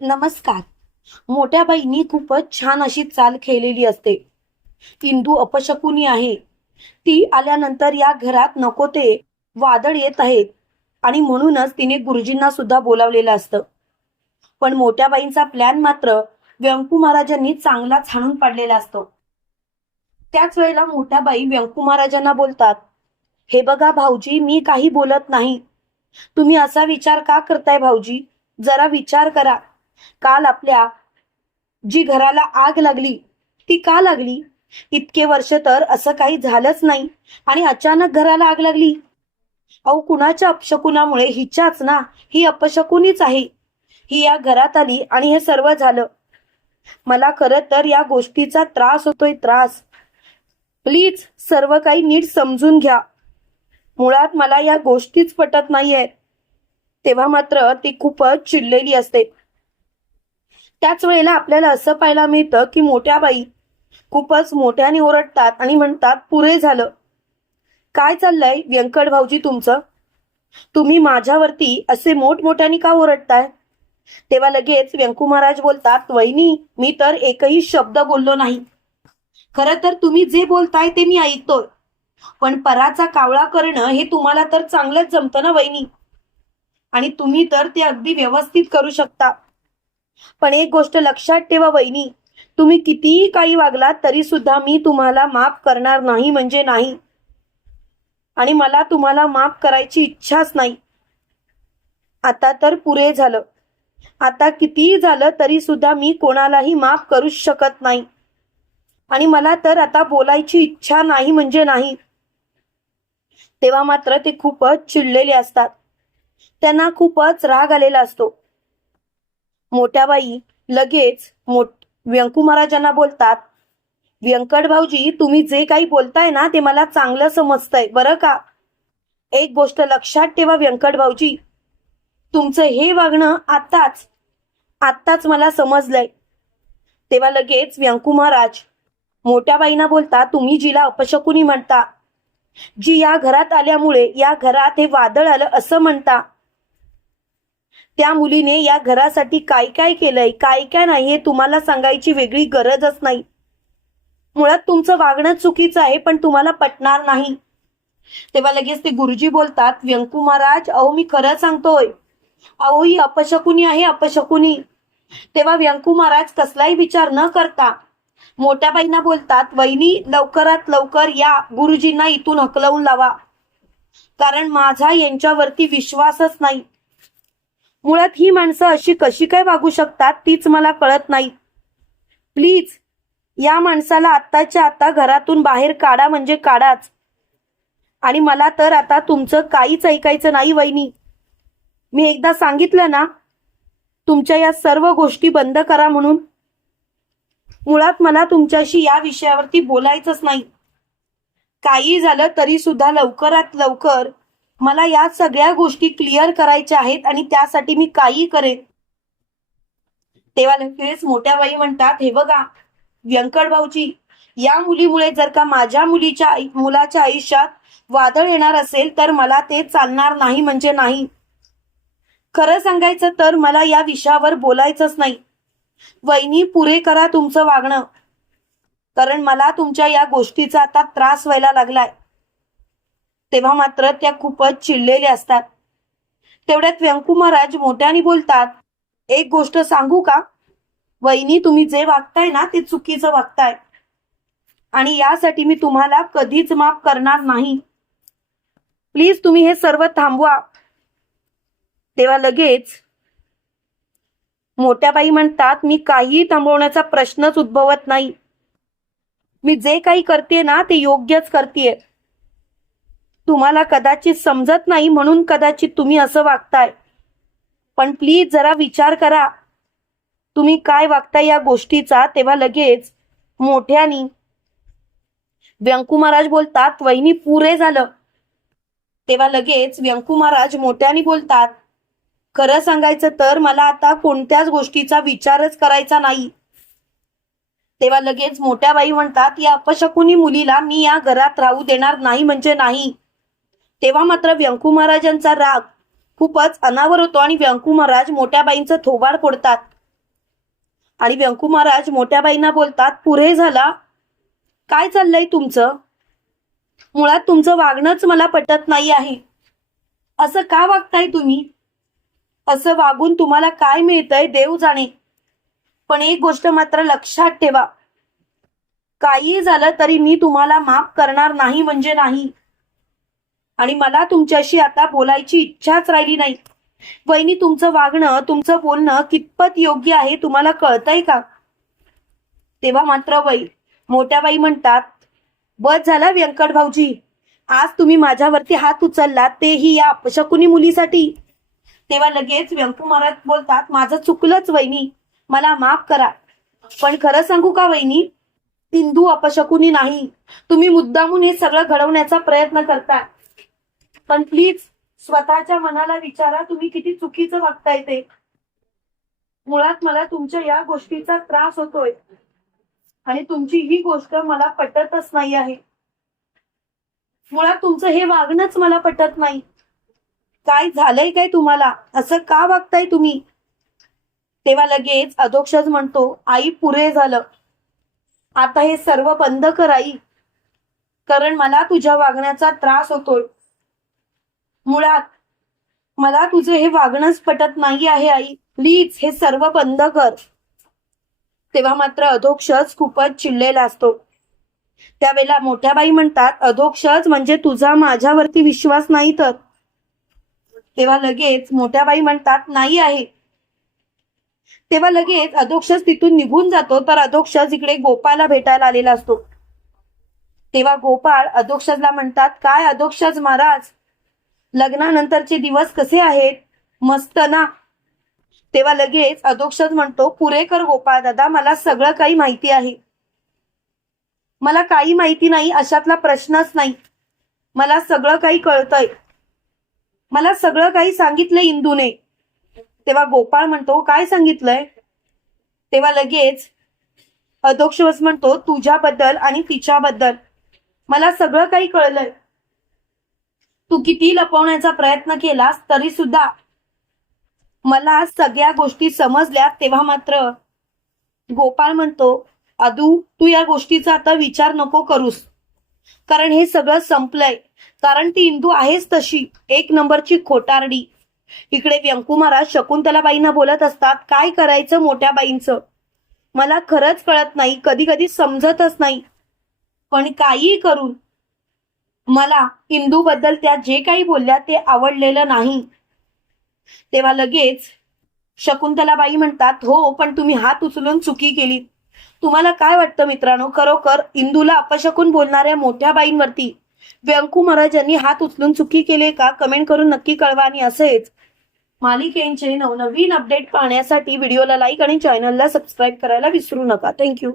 नमस्कार. मोठ्या बाईंनी खूपच छान अशी चाल खेळलेली असते. इंदू अपशकुनी आहे. ती आल्यानंतर या घरात नको ते वादळ येत आहेत. आणि म्हणूनच तिने गुरुजींना सुद्धा बोलावलेलं असतं. पण मोठ्या बाईंचा प्लॅन मात्र व्यंकू महाराजांनी चांगलाच हाणून पाडलेला असतो. त्याच वेळेला मोठ्या बाई व्यंकू महाराजांना बोलतात हे बघा भाऊजी मी काही बोलत नाही. तुम्ही असा विचार का करताय भाऊजी? जरा विचार करा. काल आपल्या जी घराला आग लागली ती का लागली? इतके वर्ष तर असं काही झालंच नाही. आणि अचानक घराला आग लागली. अहो कुणाच्या अपशकुनामुळे हिच्याच ना? ही अपशकुनीच आहे. ही या घरात आली आणि हे सर्व झालं. मला खरं तर या गोष्टीचा त्रास होतोय त्रास. प्लीज सर्व काही नीट समजून घ्या. मुळात मला या गोष्टीच पटत नाहीये तेव्हा मात्र ती खूपच चिडलेली असते. त्याच वेळेला आपल्याला असं पाहायला मिळतं की मोठ्या बाई खूपच मोठ्याने ओरडतात आणि म्हणतात पुरे झालं. काय चाललंय व्यंकट भाऊजी तुमचं? तुम्ही माझ्यावरती असे मोठमोठ्याने का ओरडताय? तेव्हा लगेच व्यंकू महाराज बोलतात वहिनी मी तर एकही शब्द बोललो नाही. खर तर तुम्ही जे बोलताय ते मी ऐकतोय. पण पराचा कावळा करणं हे तुम्हाला तर चांगलंच जमतं ना वहिनी? आणि तुम्ही तर ते अगदी व्यवस्थित करू शकता. पण एक गोष्ट लक्षात ठेवा वहिनी तुम्ही कितीही काही वागलात तरी सुद्धा मी तुम्हाला माफ करणार नाही म्हणजे नाही. आणि मला तुम्हाला माफ करायची इच्छाच नाही. आता तर पुरे झालं. आता कितीही झालं तरी सुद्धा मी कोणालाही माफ करूच शकत नाही. आणि मला तर आता बोलायची इच्छा नाही म्हणजे नाही. तेव्हा मात्र ते खूपच चिडलेले असतात. त्यांना खूपच राग आलेला असतो. मोठ्या बाई लगेच मोठ व्यंकू महाराजांना बोलतात व्यंकट भाऊजी तुम्ही जे काही बोलताय ना ते मला चांगलं समजतंय बरं का? एक गोष्ट लक्षात ठेवा व्यंकट भाऊजी तुमचं हे वागणं आत्ताच आत्ताच मला समजलंय. तेव्हा लगेच व्यंकू महाराज मोठ्या बाईंना बोलता तुम्ही जिला अपशकुनी म्हणता जी या घरात आल्यामुळे या घरात हे वादळ आलं असं म्हणता त्या मुलीने या घरासाठी काय काय केलंय काय काय नाही हे तुम्हाला सांगायची वेगळी गरजच नाही. मुळात तुमचं वागणं चुकीचं आहे पण तुम्हाला पटणार नाही. तेव्हा लगेच ते गुरुजी बोलतात व्यंकू महाराज अहो मी खरं सांगतोय. अहो ही अपशकुनी आहे अपशकुनी. तेव्हा व्यंकू महाराज कसलाही विचार न करता मोठ्या बाईंना बोलतात वहिनी लवकरात लवकर या गुरुजींना इथून हकलवून लावा. कारण माझा यांच्यावरती विश्वासच नाही. मुळात ही माणसं अशी कशी काय वागू शकतात तीच मला कळत नाही. प्लीज या माणसाला आत्ताच्या आता घरातून बाहेर काढा म्हणजे काढाच. आणि मला तर आता तुमचं काहीच ऐकायचं नाही वहिनी. मी एकदा सांगितलं ना तुमच्या या सर्व गोष्टी बंद करा म्हणून. मुळात मला तुमच्याशी या विषयावरती बोलायचंच नाही. काही झालं तरी सुद्धा लवकरात लवकर मला या सगळ्या गोष्टी क्लिअर करायच्या आहेत आणि त्यासाठी मी काही करेन. तेव्हा लगेच मोठ्या बाई म्हणतात हे बघा व्यंकट भाऊजी या मुलीमुळे जर का माझ्या मुलीच्या मुलाच्या आयुष्यात वादळ येणार असेल तर मला ते चालणार नाही म्हणजे नाही. खरं सांगायचं तर मला या विषयावर बोलायचंच नाही. वहिनी पुरे करा तुमचं वागणं. कारण मला तुमच्या या गोष्टीचा आता त्रास व्हायला लागलाय. तेव्हा मात्र त्या खूपच चिडलेल्या असतात. तेवढ्यात व्यंकू महाराज मोठ्याने बोलतात एक गोष्ट सांगू का? वहिनी तुम्ही जे वागताय ना ते चुकीचं वागताय. आणि यासाठी मी तुम्हाला कधीच माफ करणार नाही. प्लीज तुम्ही हे सर्व थांबवा. तेव्हा लगेच मोठ्या बाई म्हणतात मी काहीही थांबवण्याचा प्रश्नच उद्भवत नाही. मी जे काही करते ना ते योग्यच करतेय. तुम्हाला कदाचित समजत नाही म्हणून कदाचित तुम्ही असं वागताय. पण प्लीज जरा विचार करा. तुम्ही काय वागताय या गोष्टीचा? तेव्हा लगेच मोठ्यानी व्यंकू महाराज बोलतात वहिनी पुरे झालं. तेव्हा लगेच व्यंकू महाराज मोठ्याने बोलतात खरं सांगायचं तर मला आता कोणत्याच गोष्टीचा विचारच करायचा नाही. तेव्हा लगेच मोठ्या बाई म्हणतात या अपशकुनी मुलीला मी या घरात राहू देणार नाही म्हणजे नाही. तेव्हा मात्र व्यंकू महाराजांचा राग खूपच अनावर होतो आणि व्यंकू महाराज मोठ्या बाईंचं थोबाड फोडतात. आणि व्यंकू महाराज मोठ्या बाईंना बोलतात पुरे झाला. काय चाललंय तुमचं? मुळात तुमचं वागणंच मला पटत नाही आहे. असं का वागताय तुम्ही? असं वागून तुम्हाला काय मिळतंय देव जाणे. पण एक गोष्ट मात्र लक्षात ठेवा. काही झालं तरी मी तुम्हाला माफ करणार नाही म्हणजे नाही. आणि मला तुमच्याशी आता बोलायची इच्छाच राहिली नाही. वहिनी तुमचं वागणं तुमचं बोलणं कितपत योग्य आहे तुम्हाला कळतंय का? तेव्हा मात्र वै मोठ्या बाई म्हणतात बस झाला व्यंकट भाऊजी. आज तुम्ही माझ्यावरती हात उचललात तेही या अपशकुनी मुलीसाठी. तेव्हा लगेच व्यंकू महाराज बोलतात माझं चुकलंच वहिनी. मला माफ करा. पण खरं सांगू का वहिनी? हिंदू अपशकुनी नाही. तुम्ही मुद्दामून हे सगळं घडवण्याचा प्रयत्न करता. पण प्लीज स्वतःच्या मनाला विचारा तुम्ही किती चुकीचं वागताय ते. मुळात मला तुमच्या या गोष्टीचा त्रास होतोय. आणि तुमची ही गोष्ट मला पटतच नाही आहे. मुळात तुमचं हे वागणंच मला पटत नाही. काय झालंय काय तुम्हाला? असं का वागताय तुम्ही? तेव्हा लगेच अधोक्षज म्हणतो आई पुरे झालं. आता हे सर्व बंद कर आई. कारण मला तुझ्या वागण्याचा त्रास होतोय. मुळात मला तुझे हे वागणंच पटत नाही आहे आई. प्लीज हे सर्व बंद कर. तेव्हा मात्र अधोक्षच खूपच चिडलेला असतो. त्यावेळेला मोठ्या बाई म्हणतात अधोक्षच म्हणजे तुझा माझ्यावरती विश्वास नाही तर. तेव्हा लगेच मोठ्या बाई म्हणतात नाही आहे. तेव्हा लगेच अधोक्षज तिथून निघून जातो तर अधोक्षज इकडे गोपाला भेटायला आलेला असतो. तेव्हा गोपाळ अधोक्षजला म्हणतात काय अधोक्षज महाराज? लग्नानंतरचे दिवस कसे आहेत? मस्त ना? तेव्हा लगेच अधोक्षत म्हणतो पुरेकर गोपाळ दादा मला सगळं काही माहिती आहे. मला काही माहिती नाही अशातला प्रश्नच नाही. मला सगळं काही कळतंय. मला सगळं काही सांगितलंय इंदूने. तेव्हा गोपाळ म्हणतो काय सांगितलंय? तेव्हा लगेच अधोक्षवस म्हणतो तुझ्याबद्दल आणि तिच्याबद्दल. मला सगळं काही कळलंय. तू किती लपवण्याचा प्रयत्न केलास तरी सुद्धा मला सगळ्या गोष्टी समजल्या. तेव्हा मात्र गोपाळ म्हणतो अदू तू या गोष्टीचा आता विचार नको करूस. कारण हे सगळं संपलंय. कारण ती इंदू आहेच तशी. एक नंबरची खोटारडी. इकडे व्यंकू महाराज शकुंतलाबाईंना बोलत असतात काय करायचं मोठ्या बाईंचं? मला खरंच कळत नाही. कधी कधी समजतच नाही. पण काही करून मला इंदू बद्दल त्या जे काही बोलल्या ते आवडलेलं नाही. तेव्हा लगेच शकुंतलाबाई म्हणतात हो पण तुम्ही हात उचलून चुकी केली. तुम्हाला काय वाटतं मित्रांनो? खरोखर इंदूला अपशकून बोलणाऱ्या मोठ्या बाईंवरती व्यंकू महाराज यांनी हात उचलून चुकी केले का? कमेंट करून नक्की कळवा आणि असेच मालिकेंचे नवनवीन अपडेट पाहण्यासाठी व्हिडिओला लाईक आणि चॅनलला सबस्क्राईब करायला विसरू नका. थँक्यू.